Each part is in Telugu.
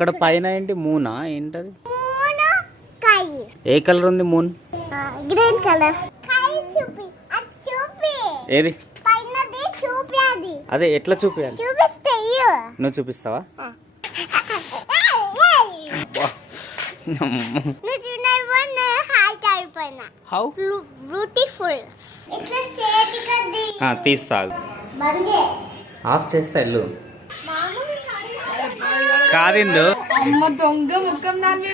అక్కడ పైన ఏంటి మూనా ఏంటది? Moon sky. ఏ కలర్ ఉంది మూన్? Green colour. స్కై చూపి, అది చూపి. ఏది? పైనది చూపి అది. అదే ఎట్లా చూపియాలి? చూపిస్తే నువ్వు చూపిస్తావా? నువ్వు చూడని హైట్ అయిపోయినా. How beautiful. ఇట్లా చేతి కది. తీస్తా. బందే. ఆఫ్ చేస్తా ఇల్లు. కాదిందు అమ్మ దొంగ ముఖం నాన్న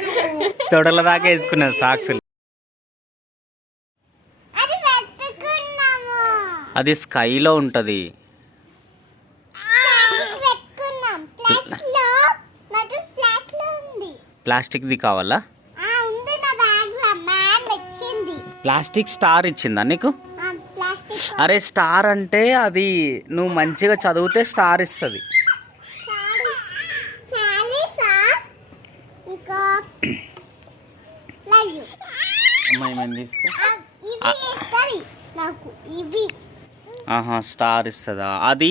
తొడల దాకా వేసుకున్నది సాక్సులు. అది పెట్టుకున్నాము. అది స్కైలో ఉంటది. పెట్టుకున్నాం. ప్లాస్టిక్లో నాకు ప్లాస్టిక్లో ఉంది. ప్లాస్టిక్ది కావాలా? ఉంది నా బ్యాగ్లో. మ్యామ్ ఇచ్చింది. ప్లాస్టిక్ స్టార్ ఇచ్చిందా నీకు? ప్లాస్టిక్. అరే స్టార్ అంటే అది నువ్వు మంచిగా చదివితే స్టార్ ఇస్తుంది. ఇంకా లవ్ యు. అమ్మాయి తీసుకో. ఇవి ఇస్తాయి నాకు ఇవి. స్టార్ ఇస్తుందా? అది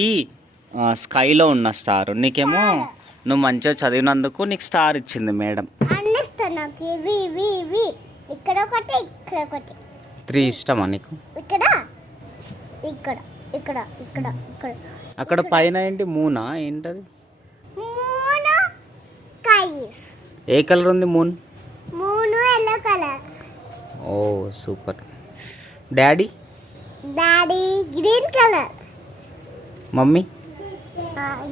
స్కైలో ఉన్న స్టార్. నీకేమో నువ్వు మంచిగా చదివినందుకు నీకు స్టార్ ఇచ్చింది మేడం. అన్నిస్తా నాకు ఇవి ఇవి ఇవి. ఇక్కడ ఒకటి, ఇక్కడ ఒకటి. 3 ఇష్టమా నీకు? ఇక్కడ ఇక్కడ ఇక్కడ ఇక్కడ ఇక్కడ. అక్కడ పైన ఏంటి మూనా ఏంటది? Moon sky. ఏ కలర్ ఉంది moon? Moon yellow colour. Oh super. Daddy? Daddy green colour. Mummy?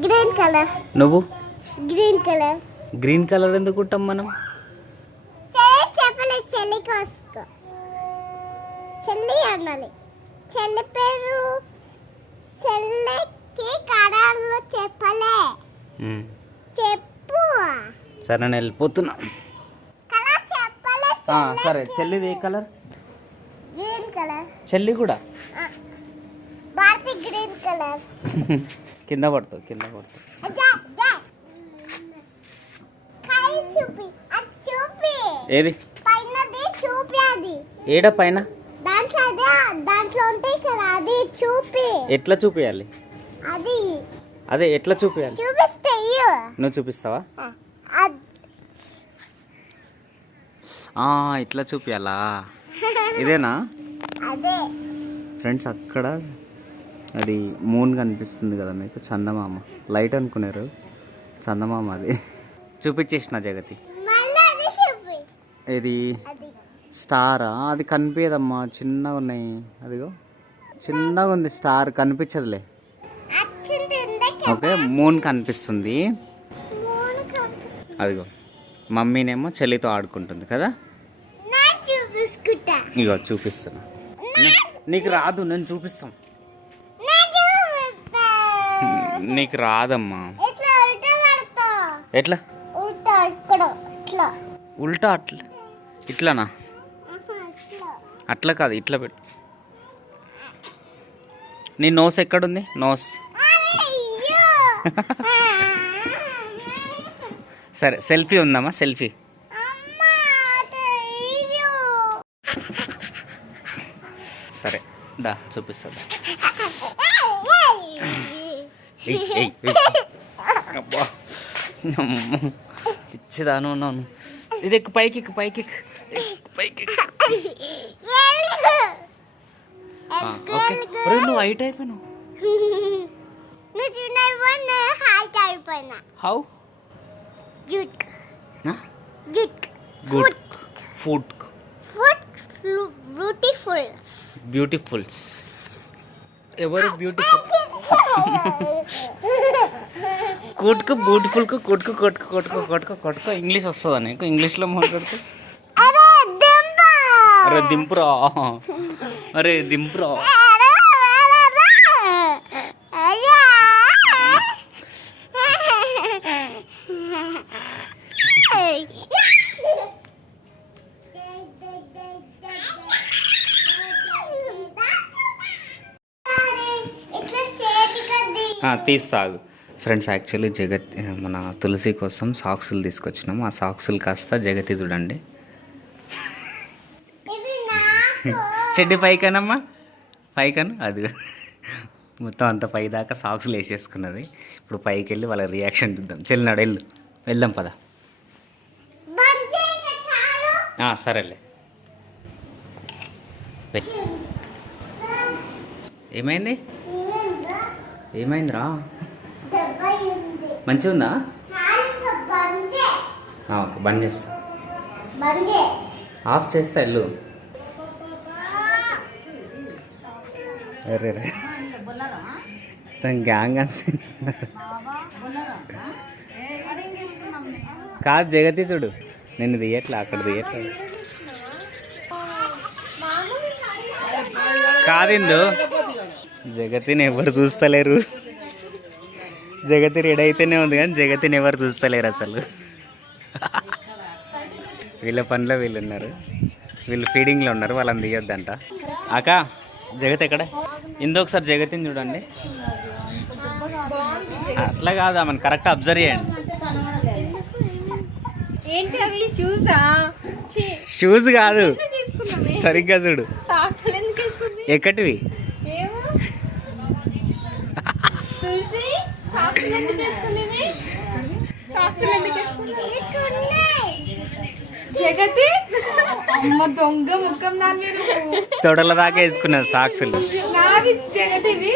Green colour. నువ్వు? Green colour. గ్రీన్ కలర్ ఎందుకు ఉంటాం మనం? చెప్పలే చెల్లి కోసుకో. చెల్లి అనాలి. చెల్లి పేరు చెల్లికి కలర్లో చెప్పలే. చెప్పు. సరే నేను వెళ్ళిపోతున్నా. కలర్ చెప్పలే. సరే చెల్లిది ఏ కలర్? Green colour. చెల్లి కూడా బార్బీ గ్రీన్ కలర్. కింద పడుతుంది కింద పడుతుంది. కై చూపి, అది చూపి. ఏది? పైనది చూపి అది. ఏడ పైన? దాంట్లో అదే, దాంట్లో ఉంటాయి కదా, అది చూపి. ఎట్లా చూపియాలి? అది అదే ఎట్లా చూపియాలి? చూపిస్తే నువ్వు చూపిస్తావా? ఇట్లా చూపియాలా? ఇదేనా? అదే ఫ్రెండ్స్ అక్కడ అది మూన్ కనిపిస్తుంది కదా మీకు, చందమామ. లైట్ అనుకున్నారు, చందమామ అది. చూపించేసిన జగతి. మళ్ళీ అది చూపి. ఇది అది స్టారా? అది కనిపించదమ్మా, చిన్నగా ఉన్నాయి. అదిగో చిన్నగా ఉంది స్టార్, కనిపించదులే. వచ్చింది ఇందాక. ఓకే మూన్ కనిపిస్తుంది. మూన్ కనిపిస్తుంది. అదిగో మమ్మీనేమో చెల్లితో ఆడుకుంటుంది కదా. నా చూపిస్కుంటా. ఇగో చూపిస్తున్నా. నీకు రాదు, నేను చూపిస్తాను. నా చూపిస్తా. నీకు రాదమ్మా. ఇట్లా ఉల్టా పడతా. ఎట్లా ఉల్టా? ఇక్కడ ఇట్లా. ఉల్టా అట్లా? ఇట్లానా? ఇట్లా. అట్లా కాదు, ఇట్లా పెట్టు. నీ నోస్ ఎక్కడుంది? నోస్. అయ్యో. సరే సెల్ఫీ ఉందమ్మా, సెల్ఫీ. అమ్మా అయ్యో. సరే దా చూపిస్తా. అబ్బా పిచ్చిదాను ఉన్నాను. ఇది ఎక్కు, పైకి ఎక్కు, పైకి ఎక్కు, పైకి ఎక్కు. ఓకే నువ్వు హైట్ అయిపోయినావు. నువ్వు చూడని హైట్ అయిపోయినా. How? Jute jute. Good food. Food beautiful. Beautifuls. ఎవరు బ్యూటిఫుల్? కొట్టుకు బ్యూటిఫుల్ కు కొట్టుకు కొట్టుకు కొట్టుకు కొట్టుకు కొట్టుకు. ఇంగ్లీష్ వస్తుందా నీకు? ఇంగ్లీష్లో మాట్లాడుతూ. అరే దింపురా, అరే దింపురా. తీస్తాగు. ఫ్రెండ్స్ యాక్చువల్లీ జగత్ మన తులసి కోసం సాక్సులు తీసుకొచ్చినాము. ఆ సాక్సులు కాస్త జగతి చూడండి. చెడ్డి పైకనమ్మా, పైకను అది మొత్తం అంత పై దాకా సాక్సులు వేసేసుకున్నది. ఇప్పుడు పైకి వెళ్ళి వాళ్ళ రియాక్షన్ చూద్దాం. చెల్లినాడు వెళ్దాం పద. సరేలే. ఏమైంది? ఏమైందిరా? మంచిగా ఉందా? ఓకే, బంద్ చేస్తా. ఆఫ్ చేస్తా వెళ్ళు. అరే రే, తన గ్యాంగ్ అంతే. కాదు జగతి చూడు, నేను తీయట్లే, అక్కడ తీయట్లే. కాదిందు, జగతిని ఎవరు చూస్తలేరు. జగతి రెడీ అయితేనే ఉంది కానీ జగతిని ఎవరు చూస్తలేరు అసలు. వీళ్ళ పనిలో వీళ్ళు ఉన్నారు, వీళ్ళు ఫీడింగ్లో ఉన్నారు, వాళ్ళని తీయొద్దంట. అక్క జగతి ఎక్కడ? ఇందొకసారి జగతిని చూడండి. అట్లా కాదు, ఆమెను కరెక్ట్ అబ్జర్వ్ చేయండి. ఏంటి అవి? షూజా? షూస్ కాదు, సరిగ్గా చూడు. ఎక్కటివి? జగతి అమ్మ దొంగ ముఖం నాన్న తొడల దాకా వేసుకున్నది సాక్సులు. నాది జగతివి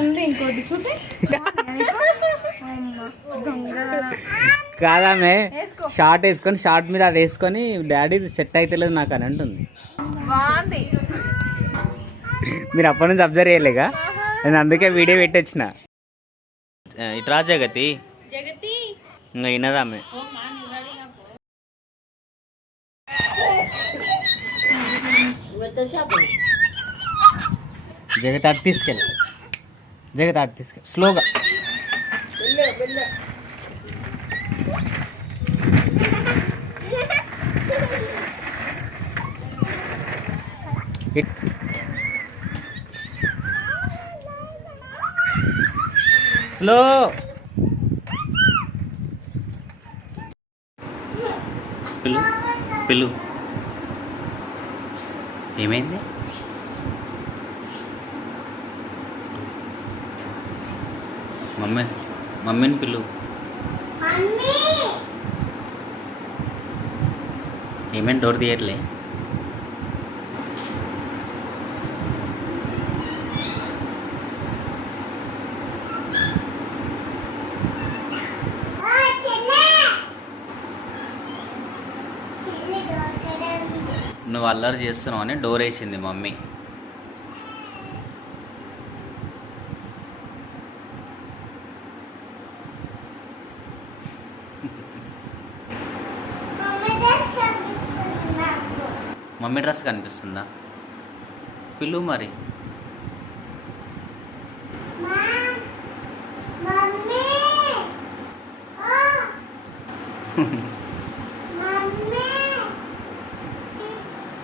ఉంది, ఇంకోటి చూపి. కాదామే షార్ట్ వేసుకొని, షార్ట్ మీద అది వేసుకొని డాడీ సెట్ అవుతలేదు నాకు అని అంటుంది. బాగుంది. మీరు అప్పటి నుంచి అబ్జర్వ్ చేయలేగా, నేను అందుకే వీడియో పెట్టొచ్చిన. ఇట్రా జగతి. జగతి ఇంకా వినదామె. జగతి అటు తీసుకెళ్ళి, జగతి అటు తీసుకెళ్ళి స్లోగా. స్లో. పిల్లు పిల్లు, ఏమైంది? మమ్మీని పిల్లు. ఏమైంది? డోర్ తీయట్లే. నువ్వు అల్లరి చేస్తున్నావు అని డోర్ వేసింది మమ్మీ. మమ్మీ డ్రెస్ కనిపిస్తుందా? పిల్లు మరి.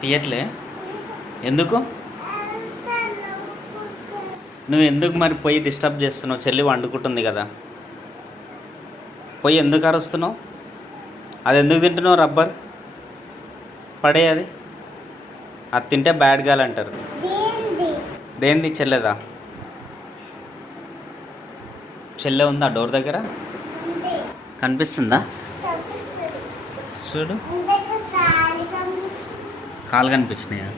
తీయట్లే ఎందుకు? నువ్వు ఎందుకు మరి పోయి డిస్టర్బ్ చేస్తున్నావు? చెల్లి వండుకుంటుంది కదా, పోయి ఎందుకు అరుస్తున్నావు? అది ఎందుకు తింటున్నావు? రబ్బర్ పడే, అది అది తింటే బ్యాడ్ గాల్ అంటారు. దేంది? చెల్లెదా? చెల్లె ఉందా డోర్ దగ్గర? కనిపిస్తుందా? చూడు, కాలు కనిపించినాయా?